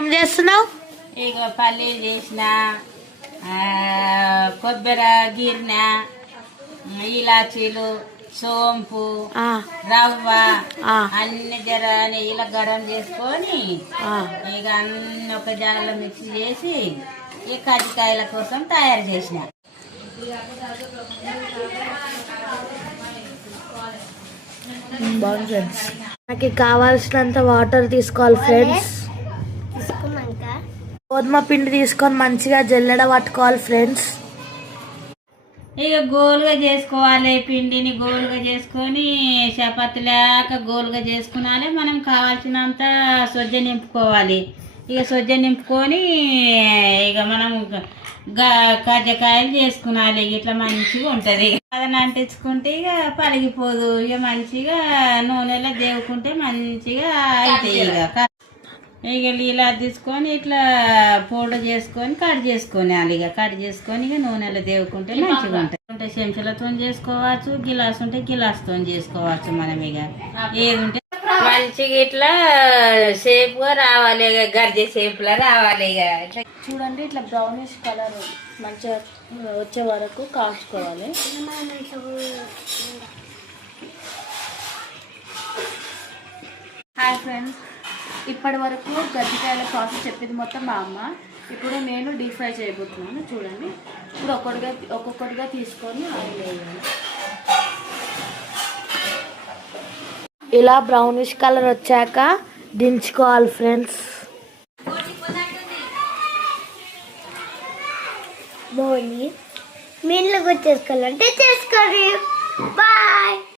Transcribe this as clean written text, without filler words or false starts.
ఏం చేస్తున్నావు? ఇక పల్లీలు చేసిన, కొబ్బరి గిరిన, ఇలాచీలు, సోంపు, రవ్వ అన్ని జర నెయ్యిలో గరం చేసుకొని ఇక అన్ని ఒక జాడలో మిక్స్ చేసి ఈ కజ్జికాయల కోసం తయారు చేసిన. నాకు కావాల్సినంత వాటర్ తీసుకోవాలి ఫ్రెండ్స్. గోధుమ పిండి తీసుకొని మంచిగా జల్లెడ పట్టుకోవాలి ఫ్రెండ్స్. ఇక గోలుగా చేసుకోవాలి, పిండిని గోలుగా చేసుకొని చపాతి లేక గోలుగా చేసుకున్నాలి. మనం కావాల్సినంత సొజ్జ నింపుకోవాలి. ఇక సొజ్జ నింపుకొని ఇక మనం కజ్జికాయలు చేసుకున్నాలి. ఇట్లా మంచిగా ఉంటుంది. అదని అంటించుకుంటే ఇక పలిగిపోదు. ఇక మంచిగా నూనెలో దేవుకుంటే మంచిగా అవుతాయి. ఇక ఇలా తీసుకొని ఇట్లా పౌడర్ చేసుకొని కట్ చేసుకోవాలి. ఇక కట్ చేసుకొని ఇక నూనెలో దేవుకుంటే మంచిగా ఉంటుంది. చెంచాలతో చేసుకోవచ్చు, గిలాస్ ఉంటే గిలాస్తో చేసుకోవచ్చు. మనం ఇక ఏది ఉంటే మంచిగా ఇట్లా షేప్గా రావాలి, ఇక గర్జే షేప్లో రావాలి. ఇక చూడండి ఇట్లా బ్రౌనిష్ కలర్ మంచిగా వచ్చే వరకు కాల్చుకోవాలి. హాయ్ ఫ్రెండ్స్, ఇప్పటి వరకు గజ్జికాయల ప్రాసెస్ చెప్పింది మొత్తం మా అమ్మ. ఇప్పుడు నేను డీప్ ఫ్రై చేయబోతున్నాను. చూడండి, ఇప్పుడు ఒక్కొక్కటిగా తీసుకొని ఆయిల్ వేయాలి. ఇలా బ్రౌనిష్ కలర్ వచ్చాక దించుకోవాలి ఫ్రెండ్స్. మీ ఇంట్లో కూడా చేసుకోవాలంటే చేసుకోండి. బాయ్.